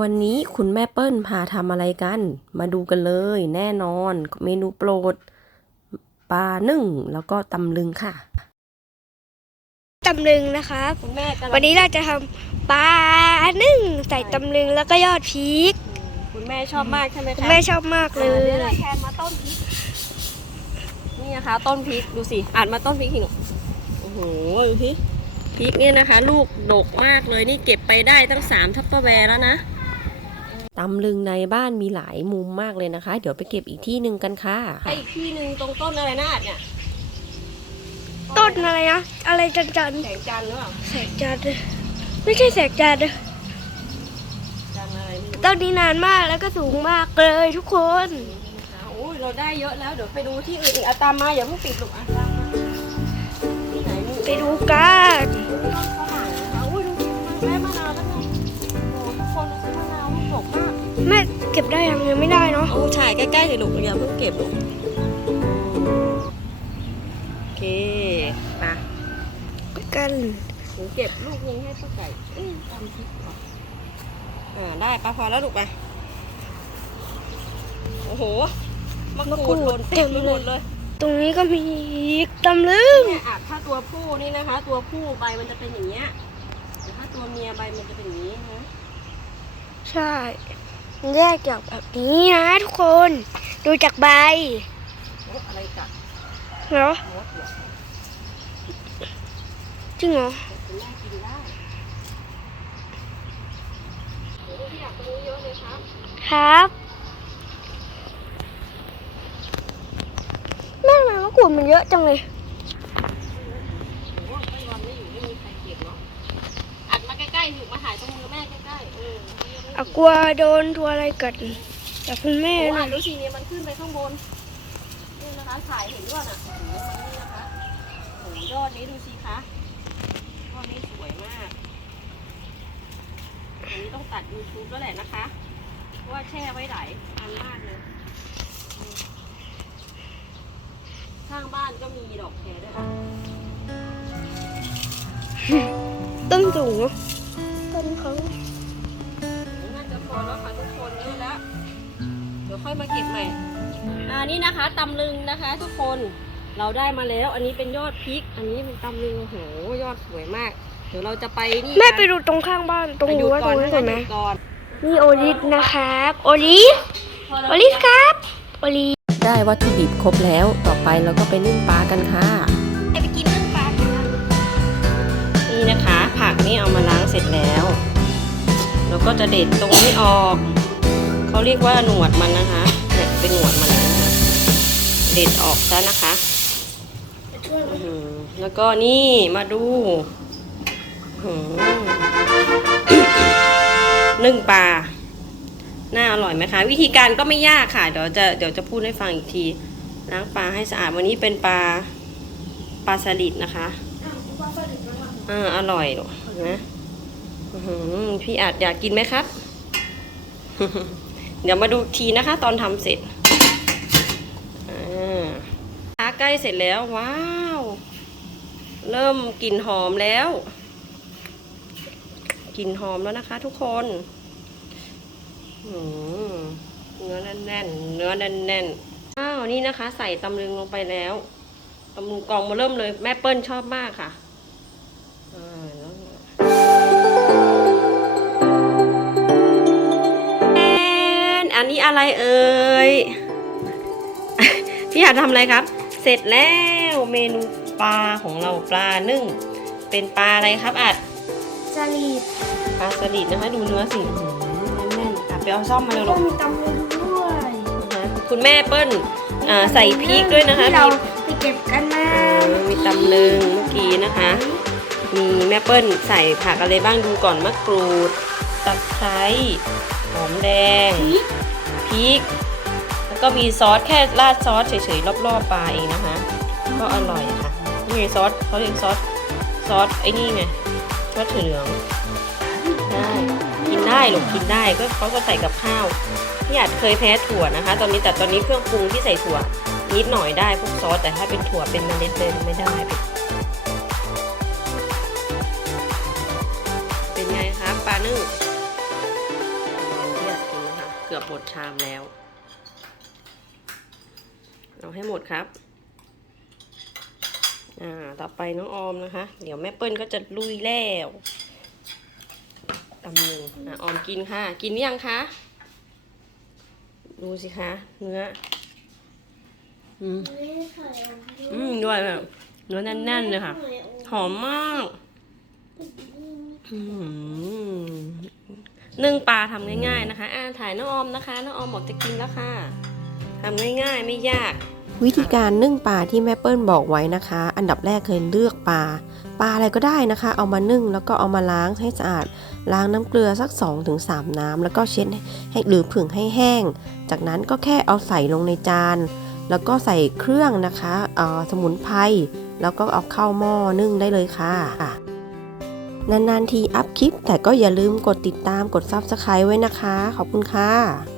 วันนี้คุณแม่เปิ้ลพาทำอะไรกัน มาดูกันเลย แน่นอน เมนูโปรดปลานึ่ง แล้วก็ตำลึงค่ะตำลึงนะครับคุณแม่กำลัวันนี้เราจะทำปลานึ่งใส่ตำลึงแล้วก็ยอดพริกคุณแม่ชอบมากใช่ไหมคุณคะแม่ชอบมากเลเออยเดี๋ยวเราแทนมาต้นพริก นี่นะคะ ต้นพริกดูสิอ่านมาต้นพริกหิหนูโอ้โหดูสิพริกเนี่ยนะคะ ลูกดกมากเลยนี่เก็บไปได้ตั้งสามทัพเปอร์แวร์แล้วนะ ตำลึงในบ้านมีหลายมุมมากเลยนะคะ เดี๋ยวไปเก็บอีกที่หนึ่งกันค่ะไอีกที่หนึ่งตรงต้นอะไรนะอาจเนี่ยต้นอะไรนะอะไรจันจันแสงจันทร์หรือเปล่าแสกจันทร์ไม่ใช่แสกจันทร์จันทร์อะไรไม่รู้ต้นนี้นานมากแล้วก็สูงมากเลยทุกคนนะคะโอ้ยเราได้เยอะแล้วเดี๋ยวไปดูที่อื่นอีกอะตามมาอย่าเพิ่งปิดลูกอะตามมาที่ไหนมีไปดูกันต้นฝรั่งนะคะอุ้ยดูแม่มะนา แม่เก็บได้ยังยังไม่ได้เนาะเอาถ่ายใกล้ๆเลยลูกอย่าเพิ่งเก็บลูกโอเคมากันหนูเก็บลูกนึงให้ป้าไก่เอ้ยตำพริกก่อนอ่าได้ป้าพอแล้วลูกไปโอ้โหมะกรูดหล่นเต็มไปหมดเลย ตรงนี้ก็มีตำลึงเนี่ยอะถ้าตัวผู้นี่นะคะ ตัวผู้ใบมันจะเป็นอย่างเงี้ยแต่ถ้าตัวเมียใบมันจะเป็นอย่างนี้นะใช่ แยกจากแบบนี้นะ ทุกคน ดูจากใบมดอะไรกัดเหรอมดเหรอจริงเหรอคุณแม่กินได้โอ้ยอยากตรงนี้เยอะเลยครับครับแม่ทำไมมะกรูดมันเยอะจังเลย โอ้ยไม่วันไม่อยู่ไม่มีใครเก็บเนาะอัดมาใกล้ๆอยู่มาถ่ายตรงมือแม่ใกล้ๆเอ ออะกลัวโดนตัวอะไรกัดจากคุณแม่โอ้นะอะดูสิเนี่ยมันขึ้นไปข้างบนนี่นะคะถ่ายเห็นด้วยน่ะโอ้โหมันนี่นะคะโอ้โหยอดนี้ดูสิคะยอดนี้สวยมากอันนี้ต้องตัด YouTube แล้วแหละนะคะเพราะว่าแช่ไว้หลายอันมากเลยอืมข้างบ้านก็มีดอกแครด้วยอะต้นสูงต้ ดี๋ยวค่อยมาเก็บใหม่อ่านี่นะคะตำลึงนะคะ ทุกคนเราได้มาแล้ว อันนี้เป็นยอดพริก อันนี้เป็นตำลึงโอ้โหยอดสวยมาก เดี๋ยวเราจะไปนี่แม่กันไปดูตรงข้างบ้านตรงไปดูรั้วตก่รอนงนั้นก่อนไหมหยุดก่อนนี่โอลิฟนะครับ โอลิฟโอลิฟครับ โอลิฟได้วัตถุดิบครบแล้วต่อไปเราก็ไปนึ่งปลากันค่ะไปกินนึ่งปลากันนี่นะคะ ผักนี่เอามาล้างเสร็จแล้ว เราก็จะเด็ดตรงนี้ออก เขาเรียกว่าหนวดมันนะคะเนี่ยเป็นหนวดมันนะคะเด็ดออกซะนะคะแล้วก็นี่มาดูนึ่งปลาน่าอร่อยไหมคะ วิธีการก็ไม่ยากค่ะ เดี๋ยวจะเดี๋ยวจะพูดให้ฟังอีกทีล้างปลาให้สะอาดวันนี้เป็นปลาปลาสลิดนะคะอ่าอร่อยนะพี่อาจอยากกินไหมครับ เดี๋ยวมาดูทีนะคะ ตอนทำเสร็จอ่าใกล้เสร็จแล้วว้าว เริ่มกลิ่นหอมแล้วกลิ่นหอมแล้วนะคะ ทุกคนอเนื้อแน่นๆเนื้อแน่นๆอ้าวนี่นะคะ ใส่ตำลึงลงไปแล้วตำลึงกองมาเริ่มเลยแม่เปิ้ลชอบมากค่ะ อนอันนี้อะไรเอ่ย พี่อยากทำอะไรครับ เสร็จแล้วเมนูปลาของเราปลานึ่ง เป็นปลาอะไรครับอัดสลิดปลาสลิดนะคะดูเนื้อสิอื้อหือแน่นๆอะไปเอาซ่อมมาเลยก็ลูกมีตำลึงด้วยนะคะคุณแม่เปิ้ลอ่าใส่พริกด้วยนะคะที่เรามีไปเก็บกันมาอ่ามีตำลึงเมื่อกี้นะคะ มีแม่เปิ้ลใส่ผักอะไรบ้างดูก่อนมะกรูดตะไคร้หอมแดงพริก พริก แล้วก็มีซอสแค่ราดซอสเฉยๆรอบๆปลาเองนะคะ ก็อร่อยค่ะนี่ซอสเขาเรียกซอสซอสไอ้นี่ไงซอสถั่วเหลืองได้กินได้หรอกกินได้ก็เขาก็ใส่กับข้าวพี่อาจเคยแพ้ถั่วนะคะ ตอนนี้แต่ตอนนี้เครื่องปรุงที่ใส่ถั่วนิดหน่อยได้พวกซอสแต่ถ้าเป็นถั่วเป็นเมล็ดเลยไม่ได้เป็นไงคะปลานึ่ง กือบหมดชามแล้ว เอาให้หมดครับ อ่า ต่อไปน้องออมนะคะ เดี๋ยวแม่เปิ้ลก็จะลุยแล้วตำหนึ่งอะออมกินค่ะ กินยังคะ ดูสิคะ เนื้อ อืม อืมด้วยแบบเนื้อแน่นๆเลยค่ะ หอมมาก อืม นึ่งปลาทำง่าย ๆนะคะอ่าถ่ายน้องออมนะคะน้องออมบอกจะกินแล้วค่ะทำง่ายๆไม่ยาก วิธีการนึ่งปลาที่แม่เปิ้ลบอกไว้นะคะ อันดับแรกเคยเลือกปลาปลาอะไรก็ได้นะคะ เอามานึ่งแล้วก็เอามาล้างให้สะอาด ล้างน้ำเกลือสัก 2-3 น้ำแล้วก็เช็ดให้หรือผึ่งให้แห้ง จากนั้นก็แค่เอาใส่ลงในจาน แล้วก็ใส่เครื่องนะคะสมุนไพรแล้วก็เอาเข้าหม้อนึ่งได้เลยค่ะ นานๆทีอัพคลิป แต่ก็อย่าลืมกดติดตามกด Subscribe ไว้นะคะ ขอบคุณค่ะ